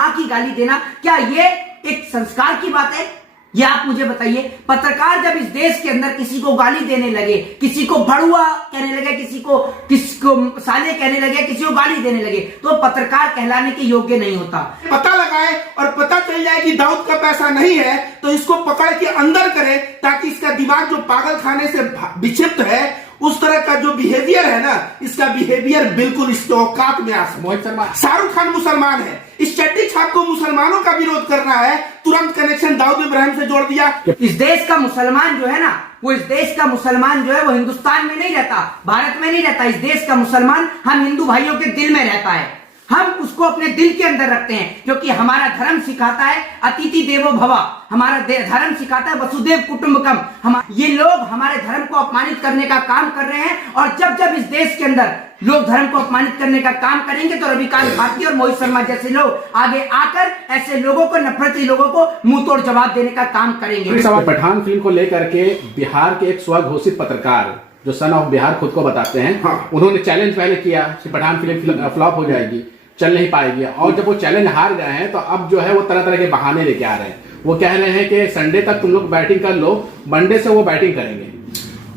माँ की गाली देना, क्या ये एक संस्कार की बात है? ये आप मुझे बताइए। पत्रकार जब इस देश के अंदर किसी को गाली देने लगे, किसी को भड़ुआ कहने लगे, किसी को साले कहने लगे, किसी को गाली देने लगे, तो पत्रकार कहलाने के योग्य नहीं होता। पता लगाए और पता चल जाए कि दाऊद का पैसा नहीं है तो इसको पकड़ के अंदर करे, ताकि इसका दिमाग जो पागल खाने से विक्षिप्त है, उस तरह का जो बिहेवियर है ना, इसका बिहेवियर बिल्कुल इसके औकात में आ सकता। मोहित शर्मा, शाहरुख खान मुसलमान है, इस चड्डी छाप को मुसलमानों का विरोध करना है, तुरंत कनेक्शन दाऊद इब्राहिम से जोड़ दिया। इस देश का मुसलमान जो है ना, वो इस देश का मुसलमान जो है वो हिंदुस्तान में नहीं रहता, भारत में नहीं रहता। इस देश का मुसलमान हम हिंदू भाइयों के दिल में रहता है। हम उसको अपने दिल के अंदर रखते हैं, क्योंकि हमारा धर्म सिखाता है अतिथि देवो भव, हमारा धर्म सिखाता है वसुदेव कुटुंबकम। ये लोग हमारे धर्म को अपमानित करने का काम कर रहे हैं, और जब जब इस देश के अंदर लोग धर्म को अपमानित करने का काम करेंगे तो रविकांत भारती और मोहित शर्मा जैसे लोग आगे आकर ऐसे लोगों को, नफरती लोगों को मुंह तोड़ जवाब देने का काम करेंगे। पठान फिल्म को लेकर के बिहार के एक स्वघोषित पत्रकार जो सन ऑफ बिहार खुद को बताते हैं, हाँ। उन्होंने चैलेंज पहले किया कि पठान फिल्म फ्लॉप हो जाएगी, चल नहीं पाएगी, और जब वो चैलेंज हार गए हैं तो अब जो है वो तरह तरह के बहाने लेके आ रहे हैं। वो कह रहे हैं कि संडे तक तुम लोग बैटिंग कर लो, मंडे से वो बैटिंग करेंगे।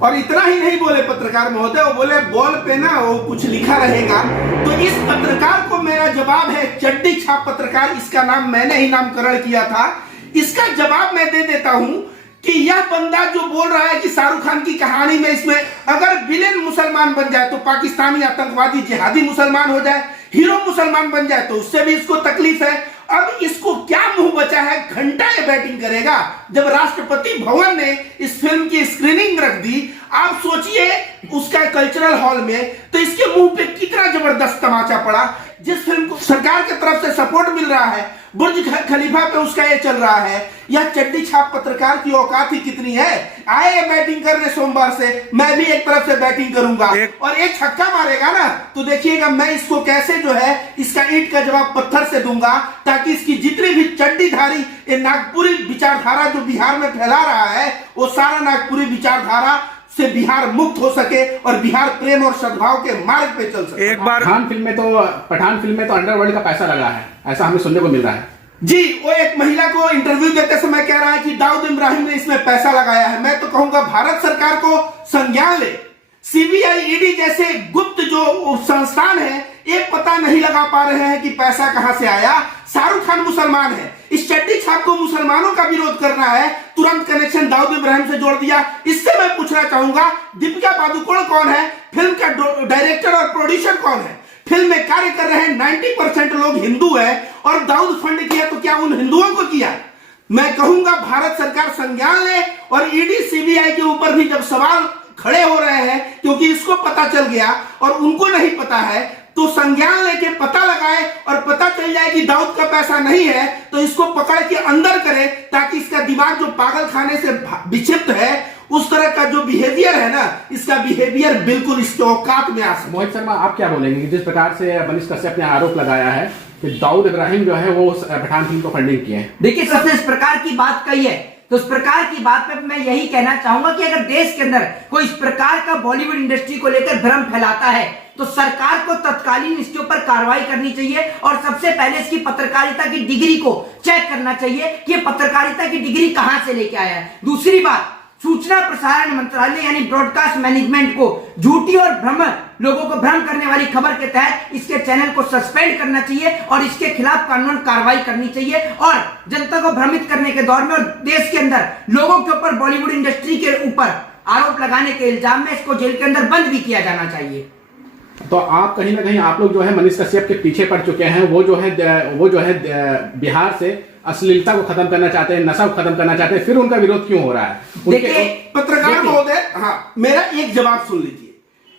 और इतना ही नहीं बोले पत्रकार महोदय, वो बोले बॉल पे ना वो कुछ लिखा रहेगा। तो इस पत्रकार को मेरा जवाब है, चड्डी छाप पत्रकार, इसका नाम मैंने ही नामकरण किया था, इसका जवाब मैं दे देता हूं कि यह बंदा जो बोल रहा है कि शाहरुख खान की कहानी में इसमें अगर विलेन मुसलमान बन जाए तो पाकिस्तानी आतंकवादी जिहादी मुसलमान हो जाए, हीरो मुसलमान बन जाए तो उससे भी इसको तकलीफ है। अब इसको क्या मुंह बचा है, घंटा ये बैटिंग करेगा। जब राष्ट्रपति भवन ने इस फिल्म की स्क्रीनिंग रख दी, आप सोचिए उसका कल्चरल हॉल में, तो इसके मुंह पे कितना जबरदस्त तमाचा पड़ा। जिस फिल्म को सरकार की तरफ से सपोर्ट मिल रहा है, बुर्ज खलीफा पे उसका ये चल रहा है, यह चड्डी छाप पत्रकार की औकात ही कितनी है। आए बैटिंग करने सोमवार से, मैं भी एक तरफ से बैटिंग करूंगा और एक छक्का मारेगा ना तो देखिएगा मैं इसको कैसे जो है इसका ईंट का जवाब पत्थर से दूंगा, ताकि इसकी जितनी भी चड्डीधारी ये नागपुरी विचारधारा जो बिहार में फैला रहा है, वो सारा नागपुरी विचारधारा से बिहार मुक्त हो सके और बिहार प्रेम और सद्भाव के मार्ग पे चल सके। एक बार पठान फिल्म में तो अंडरवर्ल्ड का पैसा लगा है, ऐसा हमें सुनने को मिल रहा है। जी, वो एक महिला को इंटरव्यू देते समय कह रहा है कि दाऊद इब्राहिम ने इसमें पैसा लगाया है। मैं तो कहूंगा भारत सरकार को संज्ञान ले। सीबीआई, ईडी जैसे गुप्त जो संस्थान है, एक पता नहीं लगा पा रहे हैं कि पैसा कहां से आया। शाहरुख खान मुसलमान है, इस चड्डी छाप को मुसलमानों का विरोध करना है, तुरंत कनेक्शन दाऊद इब्राहिम से जोड़ दिया। इससे मैं पूछना चाहूंगा, दीपिका पादुकोण कौन है, फिल्म का डायरेक्टर और प्रोड्यूसर कौन है, फिल्म में कार्य कर रहे हैं 90% लोग हिंदू है, और दाऊद फंड किया तो क्या उन हिंदुओं को किया? मैं कहूंगा भारत सरकार संज्ञान ले, और ईडी सीबीआई के ऊपर भी जब सवाल खड़े हो रहे हैं, क्योंकि इसको पता चल गया और उनको नहीं पता है, तो संज्ञान लेके पता लगाए और पता चल जाए कि दाऊद का पैसा नहीं है तो इसको पकड़ के अंदर करे, ताकि इसका दिमाग जो पागल खाने से विक्षिप्त है, उस तरह का जो बिहेवियर है ना, इसका बिहेवियर बिल्कुल इसके औकात में आ सकता। मोहित शर्मा, आप क्या बोलेंगे कि जिस प्रकार से मनीष कश्यप ने आरोप लगाया है कि दाऊद इब्राहिम जो है वो पठान फिल्म को फंडिंग किए हैं? देखिए, सबसे इस प्रकार की बात कही है तो इस प्रकार की बात पे मैं यही कहना चाहूंगा कि अगर देश के अंदर कोई इस प्रकार का बॉलीवुड इंडस्ट्री को लेकर भ्रम फैलाता है तो सरकार को तत्कालीन इसके ऊपर कार्रवाई करनी चाहिए, और सबसे पहले इसकी पत्रकारिता की डिग्री को चेक करना चाहिए कि ये पत्रकारिता की डिग्री कहां से लेके आया है। दूसरी बात, सूचना प्रसारण मंत्रालय यानी ब्रॉडकास्ट मैनेजमेंट को झूठी और लोगों को भ्रम करने वाली खबर के तहत इसके चैनल को सस्पेंड करना चाहिए और इसके खिलाफ कानून कार्रवाई करनी चाहिए। और जनता को भ्रमित करने के दौर में और देश के अंदर लोगों के ऊपर, बॉलीवुड इंडस्ट्री के ऊपर आरोप लगाने के इल्जाम में इसको जेल के अंदर बंद भी किया जाना चाहिए। तो आप कहीं ना कहीं आप लोग जो है मनीष कश्यप के पीछे पड़ चुके हैं। वो जो है बिहार से अश्लीलता को खत्म करना चाहते हैं, नशा को खत्म करना चाहते हैं, फिर उनका विरोध क्यों हो रहा है? देखिए पत्रकार महोदय, हाँ, मेरा एक जवाब सुन लीजिए।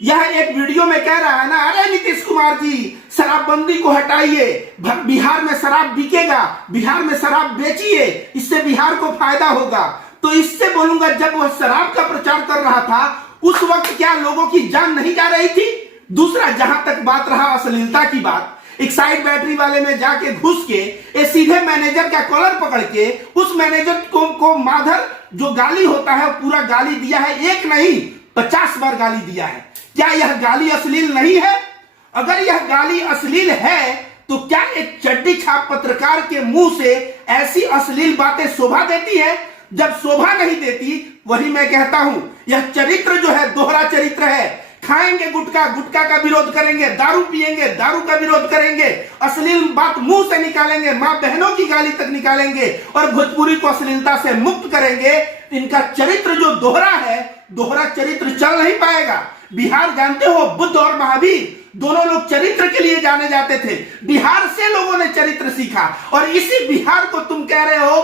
यह एक वीडियो में कह रहा है ना, अरे नीतीश कुमार जी शराबबंदी को हटाइए, बिहार में शराब बिकेगा, बिहार में शराब बेचिए, इससे बिहार को फायदा होगा। तो इससे बोलूंगा, जब वह शराब का प्रचार कर रहा था उस वक्त क्या लोगों की जान नहीं जा रही थी? दूसरा, जहां तक बात रहा अश्लीलता की बात, एक साइड बैटरी वाले में जाके घुस के ये सीधे मैनेजर का कॉलर पकड़ के उस मैनेजर को माधर जो गाली होता है पूरा गाली दिया है, एक नहीं 50 बार गाली दिया है। क्या यह गाली अश्लील नहीं है? अगर यह गाली अश्लील है तो क्या एक चड्डी छाप पत्रकार के मुंह से ऐसी अश्लील बातें शोभा देती है? जब शोभा नहीं देती, वही मैं कहता हूं यह चरित्र जो है दोहरा चरित्र है। खाएंगे गुटखा, गुटखा का विरोध करेंगे, दारू पिएंगे, दारू का विरोध करेंगे, अश्लील बात मुंह से निकालेंगे, मां बहनों की गाली तक निकालेंगे और भोजपुरी को अश्लीलता से मुक्त करेंगे। इनका चरित्र जो दोहरा है, दोहरा चरित्र चल नहीं पाएगा। बिहार जानते हो, बुद्ध और महावीर दोनों लोग चरित्र के लिए जाने जाते थे। बिहार से लोगों ने चरित्र सीखा और इसी बिहार को तुम कह रहे हो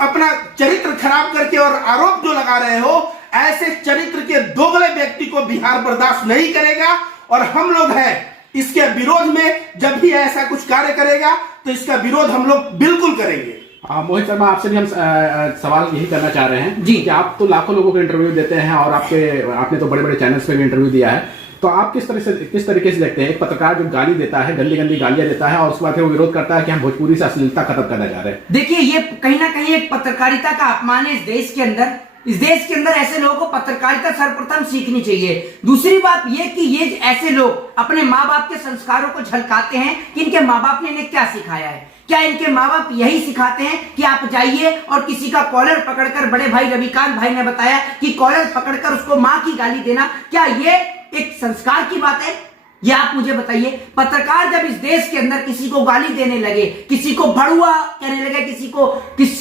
अपना चरित्र खराब करके और आरोप जो लगा रहे हो, ऐसे चरित्र के दोगले व्यक्ति को बिहार बर्दाश्त नहीं करेगा। और हम लोग हैं इसके विरोध में। जब भी ऐसा कुछ कार्य करेगा तो इसका विरोध हम लोग बिल्कुल करेंगे। मोहित शर्मा, आपसे भी हम सवाल यही करना चाह रहे हैं जी कि आप तो लाखों लोगों को इंटरव्यू देते हैं और आपने तो बड़े बड़े चैनल्स पे भी इंटरव्यू दिया है, तो आप किस तरीके से देखते हैं एक पत्रकार जो गाली देता है, गंदी गंदी गालियां देता है और उसके बाद फिर वो विरोध करता है कि हम भोजपुरी से अश्लीलता खत्म करना चाह रहे हैं? देखिए, ये कहीं ना कहीं एक पत्रकारिता का अपमान है इस देश के अंदर। इस देश के अंदर ऐसे लोगों को पत्रकारिता सर्वप्रथम सीखनी चाहिए। दूसरी बात ये कि ये ऐसे लोग अपने माँ बाप के संस्कारों को झलकाते हैं कि इनके माँ बाप ने इन्हें क्या सिखाया है। क्या इनके माँ बाप यही सिखाते हैं कि आप जाइए और किसी का कॉलर पकड़कर, बड़े भाई रविकांत भाई ने बताया कि कॉलर पकड़कर उसको माँ की गाली देना, क्या ये एक संस्कार की बात है? ये आप मुझे बताइए। पत्रकार जब इस देश के अंदर किसी को गाली देने लगे, किसी को भड़ुआ कहने लगे, किसी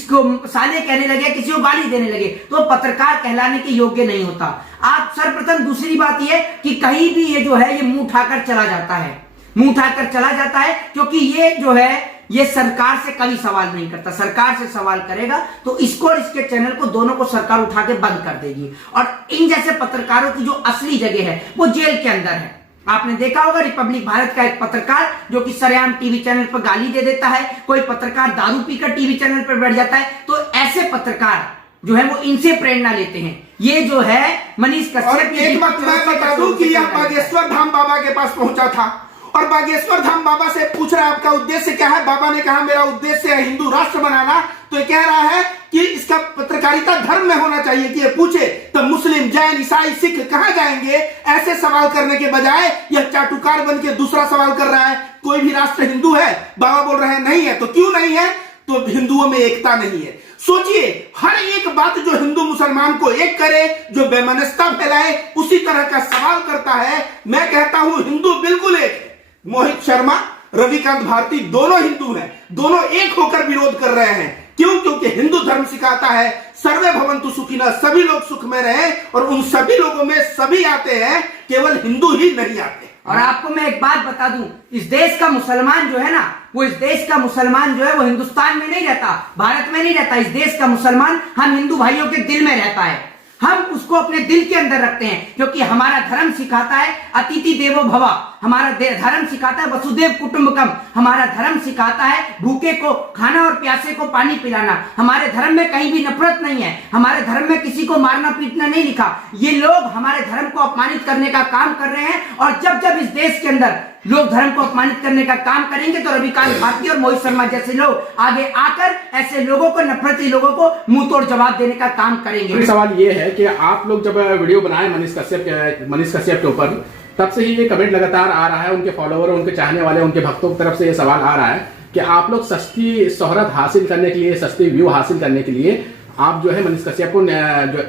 को साले कहने लगे, किसी को गाली देने लगे, तो पत्रकार कहलाने के योग्य नहीं होता। आप सर्वप्रथम दूसरी बात यह कि कहीं भी ये जो है ये मुंह उठाकर चला जाता है, मुंह उठाकर चला जाता है, क्योंकि ये जो है ये सरकार से कभी सवाल नहीं करता। सरकार से सवाल करेगा तो इसको और इसके चैनल को दोनों को सरकार उठा के बंद कर देगी। और इन जैसे पत्रकारों की जो असली जगह है वो जेल के अंदर है। आपने देखा होगा रिपब्लिक भारत का एक पत्रकार जो कि सरेआम टीवी चैनल पर गाली दे देता है, कोई पत्रकार दारू पीकर टीवी चैनल पर बैठ जाता है, तो ऐसे पत्रकार जो है वो इनसे प्रेरणा लेते हैं। ये जो है मनीष कश्यप। एक बात मैं बता दूं कि यह बागेश्वर धाम बाबा के पास पहुंचा था और बागेश्वर धाम बाबा से पूछ रहा है आपका उद्देश्य क्या है। बाबा ने कहा मेरा उद्देश्य है हिंदू राष्ट्र बनाना। तो ये कह रहा है कि इसका पत्रकारिता धर्म में होना चाहिए कि ये पूछे तो मुस्लिम, जैन, ईसाई, सिख कहां जाएंगे। ऐसे सवाल करने के बजाय यह चाटुकार बन के दूसरा सवाल कर रहा है, कोई भी राष्ट्र हिंदू है? बाबा बोल रहे हैं नहीं है। तो क्यों नहीं है? तो हिंदुओं में एकता नहीं है। सोचिए, हर एक बात जो हिंदू मुसलमान को एक करे, जो बेमनस्ता फैलाए, उसी तरह का सवाल करता है। मैं कहता हूं हिंदू बिल्कुल एक। मोहित शर्मा, रविकांत भारती दोनों हिंदू हैं, दोनों एक होकर विरोध कर रहे हैं। क्यों? क्योंकि हिंदू धर्म सिखाता है सर्वे भवन्तु सुखिनः, सभी लोग सुख में रहे, और उन सभी लोगों में सभी आते हैं, केवल हिंदू ही नहीं आते। और आपको मैं एक बात बता दूं, इस देश का मुसलमान जो है ना, वो इस देश का मुसलमान जो है वो हिंदुस्तान में नहीं रहता, भारत में नहीं रहता। इस देश का मुसलमान हम हिंदू भाइयों के दिल में रहता है। हम उसको अपने दिल के अंदर रखते हैं, क्योंकि हमारा धर्म सिखाता है अतिथि देवो भव, हमारा धर्म सिखाता है वसुदेव कुटुंबकम, हमारा धर्म सिखाता है भूखे को खाना और प्यासे को पानी पिलाना। हमारे धर्म में कहीं भी नफरत नहीं है, हमारे धर्म में किसी को मारना पीटना नहीं लिखा। ये लोग हमारे धर्म को अपमानित करने का काम कर रहे हैं, और जब जब इस देश के अंदर लोग धर्म को अपमानित करने का काम करेंगे तो रविकांत भारती और मोहित शर्मा जैसे लोग आगे आकर ऐसे लोगों को, नफरती लोगों को मुंह तोड़ जवाब देने का काम करेंगे। सवाल ये है कि आप लोग जब वीडियो बनाए मनीष कश्यप के ऊपर, तब से ही ये कमेंट लगातार आ रहा है, उनके फॉलोवर, उनके चाहने वाले, उनके भक्तों की तरफ से ये सवाल आ रहा है कि आप लोग सस्ती शोहरत हासिल करने के लिए, सस्ती व्यू हासिल करने के लिए आप जो है मनीष कश्यप को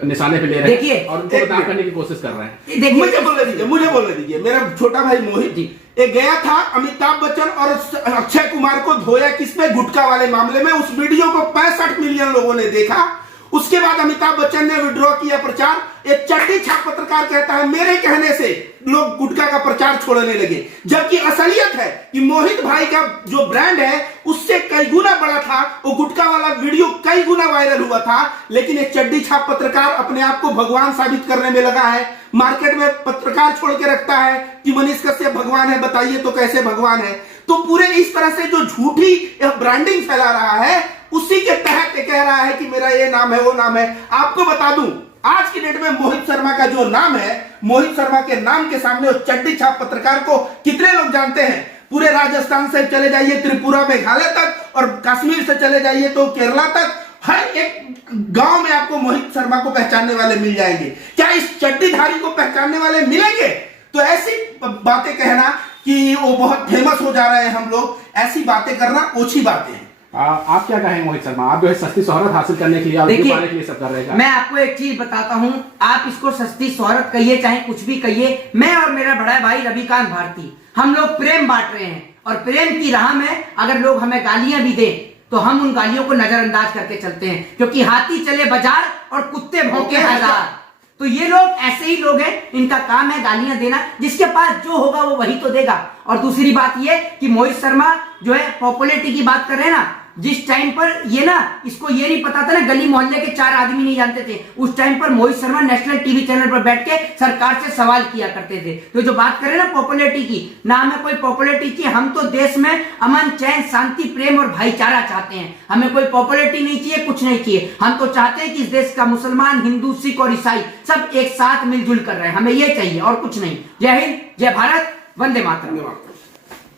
निशाने पे ले रहे हैं और उनको बदनाम करने की कोशिश कर रहे हैं। मुझे बोलने दीजिए। मेरा छोटा भाई मोहित जी एक गया था अमिताभ बच्चन और अक्षय कुमार को धोया किसमें? गुटखा वाले मामले में। उस वीडियो को 65 मिलियन लोगों ने देखा। उसके बाद अमिताभ बच्चन ने विड्रॉ किया प्रचार। एक चड्डी छाप पत्रकार कहता है मेरे कहने से लोग गुटखा का प्रचार छोड़ने लगे, जबकि असलियत है कि मोहित भाई का जो ब्रांड है उससे कई गुना बड़ा था। वो गुटखा वाला वीडियो कई गुना वायरल हुआ था, लेकिन एक चड्डी छाप पत्रकार अपने आप को भगवान साबित करने में लगा है। मार्केट में पत्रकार छोड़ के रखता है कि मनीष कश्यप भगवान है, बताइए तो कैसे भगवान है। तो पूरे इस तरह से जो झूठी ब्रांडिंग फैला रहा है, उसी के तहत कह रहा है कि मेरा ये नाम है, वो नाम है। आपको बता दूं, आज की डेट में मोहित शर्मा का जो नाम है, मोहित शर्मा के नाम के सामने वो चड्डी छाप पत्रकार को कितने लोग जानते हैं? पूरे राजस्थान से चले जाइए त्रिपुरा, मेघालय तक, और कश्मीर से चले जाइए तो केरला तक, हर एक गांव में आपको मोहित शर्मा को पहचानने वाले मिल जाएंगे। क्या इस चड्डीधारी को पहचानने वाले मिलेंगे? तो ऐसी बातें कहना कि वो बहुत फेमस हो जा रहे हैं हम लोग, ऐसी बातें करना ओछी बातें हैं। आप क्या कहेंगे मोहित शर्मा? आप जो है सस्ती शोहरत हासिल करने के लिए और देखिए, पाने के लिए सब कर रहे हैं। मैं आपको एक चीज बताता हूं, आप इसको सस्ती शोहरत कहिए चाहे कुछ भी कहिए, मैं और मेरा बड़ा भाई रविकांत भारती हम लोग प्रेम बांट रहे हैं, और प्रेम की राह में अगर लोग हमें गालियां भी दें तो हम उन गालियों को नजरअंदाज करके चलते हैं, क्योंकि हाथी चले बाजार और कुत्ते भौंके हजार। तो ये लोग ऐसे ही लोग हैं, इनका काम है गालियां देना, जिसके पास जो होगा वो वही तो देगा। और दूसरी बात ये कि मोहित शर्मा जो है पॉपुलैरिटी की बात कर रहे हैं ना, जिस टाइम पर ये ना, इसको ये नहीं पता था ना, गली मोहल्ले के 4 आदमी नहीं जानते थे, उस टाइम पर Mohit Sharma national TV channel पर बैठ के सरकार से सवाल किया करते थे। तो जो बात करें ना पॉपुलैरिटी की, ना हमें कोई पॉपुलैरिटी चाहिए, हम तो देश में अमन चैन शांति प्रेम और भाईचारा चाहते हैं। हमें कोई पॉपुलैरिटी नहीं चाहिए, कुछ नहीं चाहिए। हम तो चाहते हैं कि इस देश का मुसलमान, हिंदू, सिख और ईसाई सब एक साथ मिलजुल कर रहे हैं, हमें ये चाहिए और कुछ नहीं। जय हिंद, जय भारत, वंदे मातरम।